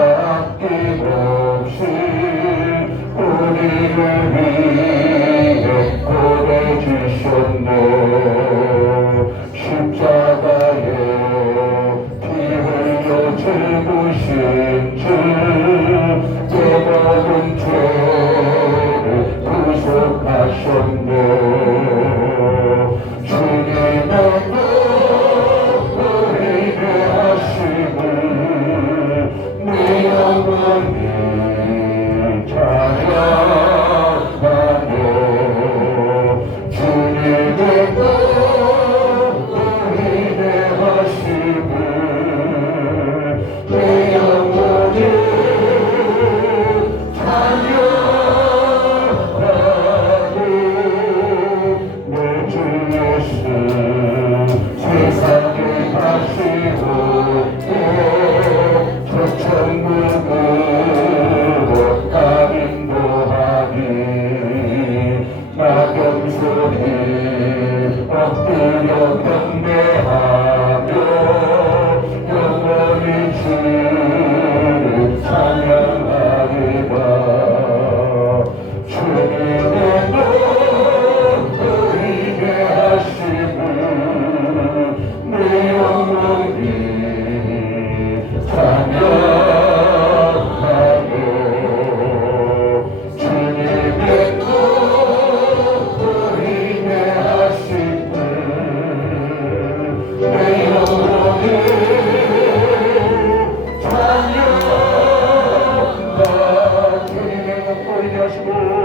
아낌없이 우리를 위해 보내주셨네 십자가에 피 흘려 죽으신 주 깨달은 죄를 구속하셨네 Богу. 엎드려 경배하 Christ.